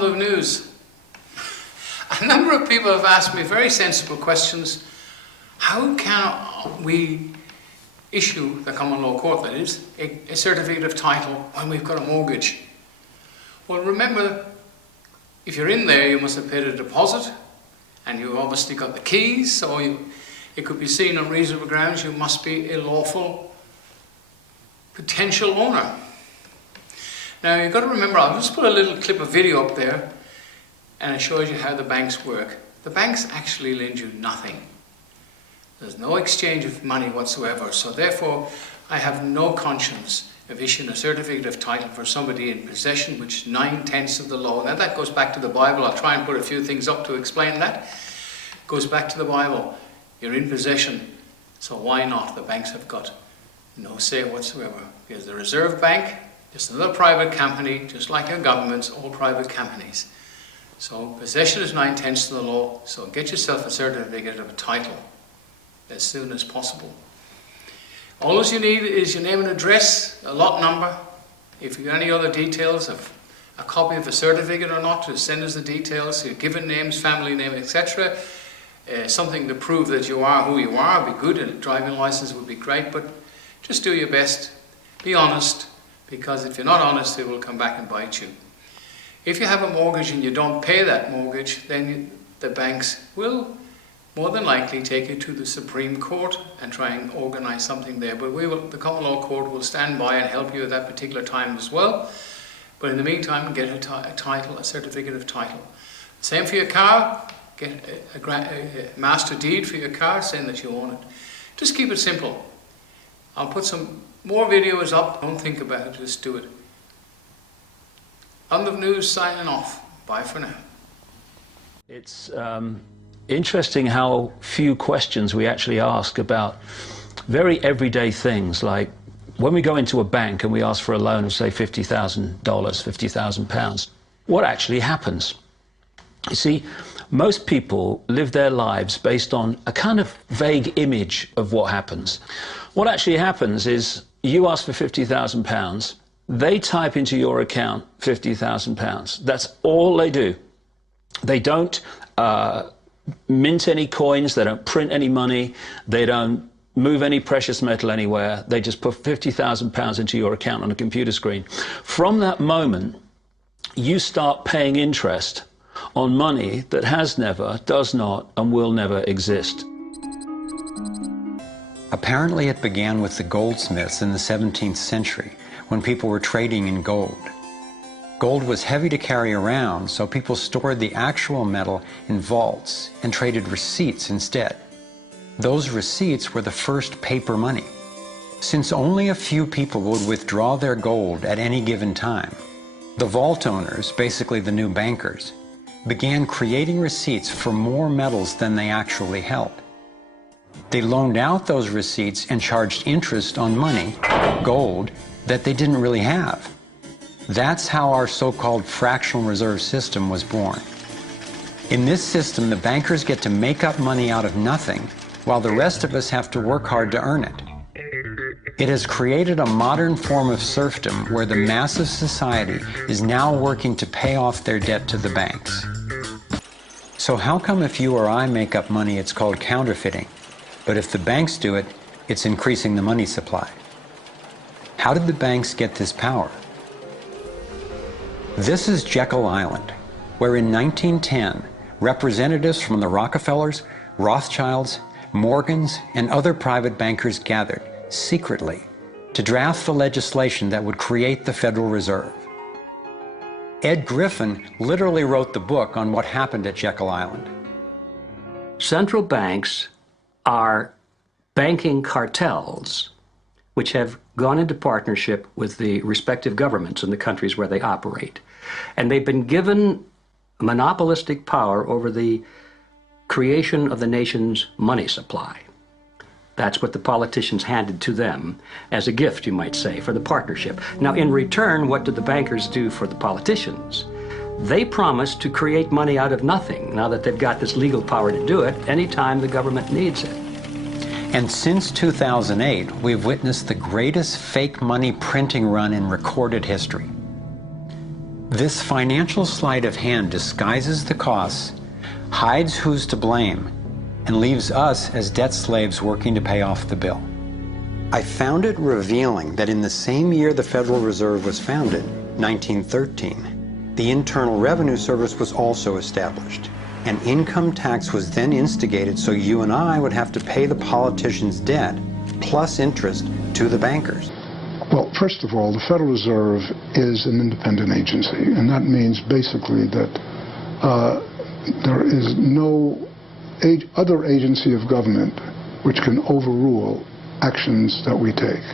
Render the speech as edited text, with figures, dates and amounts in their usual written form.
On the news, a number of people have asked me very sensible questions. How can we issue, the common law court that is, a certificate of title when we've got a mortgage? Well, remember, if you're in there, you must have paid a deposit, and you've obviously got the keys, so it could be seen on reasonable grounds you must be a lawful potential owner. Now, you've got to remember, I'll just put a little clip of video up there, and it shows you how the banks work. The banks actually lend you nothing. There's no exchange of money whatsoever, so therefore I have no conscience of issuing a certificate of title for somebody in possession, which is 9/10 of the law. Now that goes back to the Bible. I'll try and put a few things up to explain that. It goes back to the Bible. You're in possession, so why not? The banks have got no say whatsoever. Because the Reserve Bank, just another private company, just like your governments, all private companies. So possession is 9/10 of the law, so get yourself a certificate of title as soon as possible. All you need is your name and address, a lot number. If you've got any other details of a copy of a certificate or not, just send us the details, your given names, family name, etc. Something to prove that you are who you are would be good, and a driving license would be great, but just do your best. Be honest, because if you're not honest, it will come back and bite you. If you have a mortgage and you don't pay that mortgage, then the banks will more than likely take you to the Supreme Court and try and organize something there. But the Common Law Court will stand by and help you at that particular time as well. But in the meantime, get a title, a certificate of title. Same for your car. Get a master deed for your car saying that you own it. Just keep it simple. I'll put some more videos up. Don't think about it, just do it. On the news, signing off. Bye for now. It's interesting how few questions we actually ask about very everyday things, like when we go into a bank and we ask for a loan of, say, $50,000, £50,000, what actually happens? You see, most people live their lives based on a kind of vague image of what happens. What actually happens is you ask for £50,000, they type into your account £50,000. That's all they do. They don't mint any coins, they don't print any money, they don't move any precious metal anywhere. They just put £50,000 into your account on a computer screen. From that moment, you start paying interest on money that has never, does not, and will never exist. Apparently it began with the goldsmiths in the 17th century, when people were trading in gold. Gold was heavy to carry around, so people stored the actual metal in vaults and traded receipts instead. Those receipts were the first paper money. Since only a few people would withdraw their gold at any given time, the vault owners, basically the new bankers, began creating receipts for more metals than they actually held. They loaned out those receipts and charged interest on money, gold, that they didn't really have. That's how our so-called fractional reserve system was born. In this system, the bankers get to make up money out of nothing, while the rest of us have to work hard to earn it. It has created a modern form of serfdom where the mass of society is now working to pay off their debt to the banks. So how come if you or I make up money, it's called counterfeiting, but if the banks do it, it's increasing the money supply? How did the banks get this power? This is Jekyll Island, where in 1910, representatives from the Rockefellers, Rothschilds, Morgans, and other private bankers gathered secretly to draft the legislation that would create the Federal Reserve. Ed Griffin literally wrote the book on what happened at Jekyll Island. Central banks are banking cartels which have gone into partnership with the respective governments in the countries where they operate. And they've been given monopolistic power over the creation of the nation's money supply. That's what the politicians handed to them as a gift, you might say, for the partnership. Now, in return, what did the bankers do for the politicians? They promised to create money out of nothing, now that they've got this legal power to do it anytime the government needs it. And since 2008, we've witnessed the greatest fake money printing run in recorded history. This financial sleight of hand disguises the costs, hides who's to blame, and leaves us as debt slaves working to pay off the bill. I found it revealing that in the same year the Federal Reserve was founded, 1913, the Internal Revenue Service was also established. An income tax was then instigated so you and I would have to pay the politicians' debt, plus interest, to the bankers. Well, first of all, the Federal Reserve is an independent agency, and that means basically that there is no other agency of government which can overrule actions that we take.